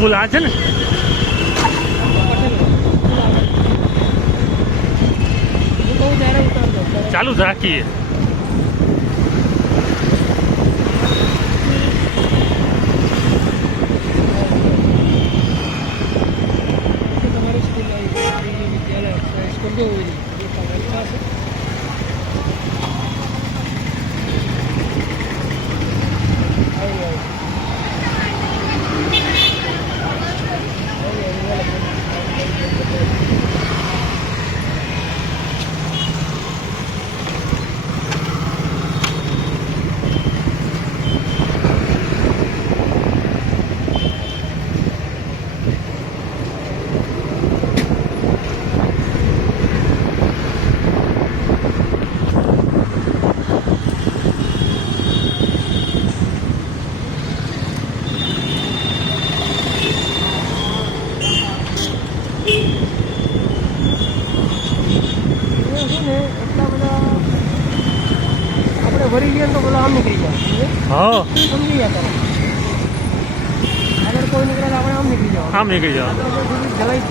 ફૂલ આ છે ને ચાલુ જ રાખીએ. ભરી ગયા તો પેલા આમ નીકળી જાય. હા સમજી ગયા તમે અગર કોઈ નીકળે આપણે આમ નીકળી જાવ. આમ નીકળી જાવ. જવાય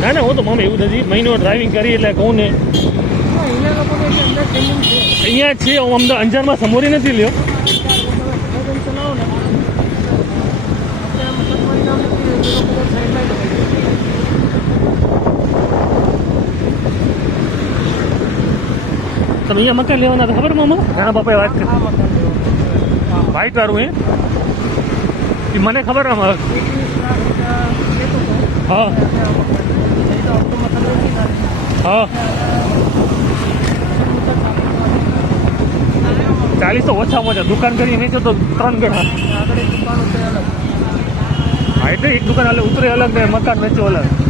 ના ના હું તો મમ્મી એવું નથી મહિનો ડ્રાઇવિંગ કરી એટલે કહું ને એના લોકોને અંદર ટ્રેનિંગ છે. અહીંયા જ છે હું અમદાવાદ અંજારમાં સમોરી નથી લ્યો. ચલાવો ને આપણે આમ તમારી નામ નીકળી સાઈડ લાઈન તમે અહીંયા મકાન લેવાના ખબર મામા ઘણા બાપાએ વાત કરી વ્હાઈટ વાળું એ મને ખબર આમાં હા હા 40 તો ઓછામાં ઓછા દુકાન કરી વેચો તો 3 ગણા. હા એટલે એક દુકાન અલગ ઉતરે અલગ ને મકાન વેચો અલગ.